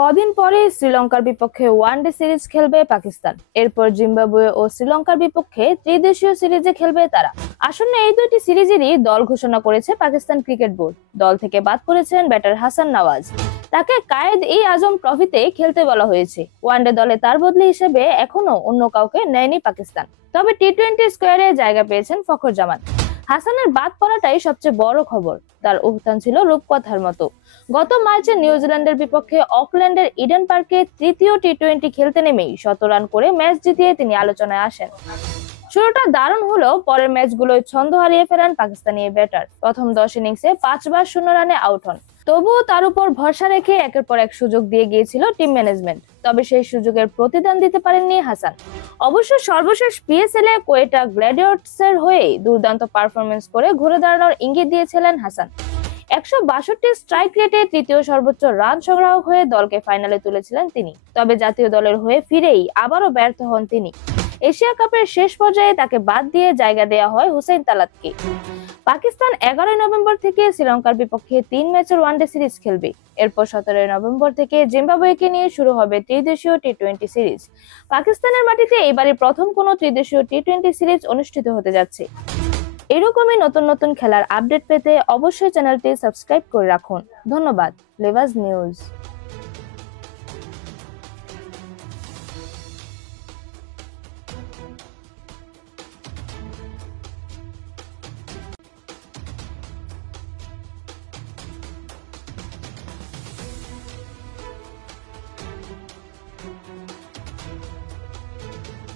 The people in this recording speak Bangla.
কদিন পরে শ্রীলঙ্কার বিপক্ষে ওয়ানডে সিরিজ খেলবে পাকিস্তান। এরপর জিম্বাবুয়ে ও শ্রীলঙ্কার বিপক্ষে ত্রিদেশীয় সিরিজে খেলবে তারা। আসন্ন এই দুইটি সিরিজেরই দল ঘোষণা করেছে পাকিস্তান ক্রিকেট বোর্ড। দল থেকে বাদ পড়েছেন ব্যাটার হাসান নওয়াজ। তাকে কায়েদ-ই-আজম ট্রফিতে খেলতে বলা হয়েছে। ওয়ানডে দলে তার বদলি হিসেবে এখনো অন্য কাউকে নেয়নি পাকিস্তান। তবে টি-20 স্কোয়াডে জায়গা পেয়েছেন ফখর জামান। হাসানের বাদ পড়াটাই সবচেয়ে বড় খবর। তার অবদান ছিল রূপকথার মতো। গত মার্চে নিউজিল্যান্ডের বিপক্ষে অকল্যান্ডের ইডেন পার্কে তৃতীয় টি-20 খেলতে নেমেই ১৭ রান করে ম্যাচ জিতিয়ে তিনি আলোচনায় আসেন। শুরুটা দারুণ হলেও পরের ম্যাচগুলোয় ছন্দ হারিয়ে ফেলেন পাকিস্তানি এই ব্যাটার। প্রথম ১০ ইনিংসে ৫ বার ০ রানে আউট হন। তবুও তার উপর ভরসা রেখে একের পর এক সুযোগ দিয়ে গিয়েছিল টিম ম্যানেজমেন্ট। তবে সেই সুযোগের প্রতিদান দিতে পারেননি হাসান। অবশ্য সর্বশেষ পিএসএল এ কোয়েটা গ্ল্যাডিয়েটর্সের হয়ে দুর্দান্ত পারফরমেন্স করে ঘুরে দাঁড়ানোর ইঙ্গিত দিয়েছিলেন হাসান। ১৬২ স্ট্রাইক রেটে তৃতীয় সর্বোচ্চ রান সংগ্রাহক হয়ে দলকে ফাইনালে তুলেছিলেন তিনি। তবে জাতীয় দলের হয়ে ফিরেই আবারও ব্যর্থ হন তিনি। এশিয়া কাপের শেষ পর্যায়ে তাকে বাদ দিয়ে জায়গা দেওয়া হয় হুসেইন তালাতকে। পাকিস্তান ১১ নভেম্বর থেকে শ্রীলঙ্কার বিপক্ষে ৩ ম্যাচের ওয়ানডে সিরিজ খেলবে। এরপর ১৭ নভেম্বর থেকে জিম্বাবুয়েকে নিয়ে শুরু হবে ত্রিদেশীয় টি-20 সিরিজ। পাকিস্তানের মাটিতে এবারই প্রথম কোনো ত্রিদেশীয় টি-20 সিরিজ অনুষ্ঠিত হতে যাচ্ছে। এরকমই নতুন নতুন খেলার আপডেট পেতে অবশ্যই চ্যানেলটি সাবস্ক্রাইব করে রাখুন। ধন্যবাদ। লেভাজ নিউজ।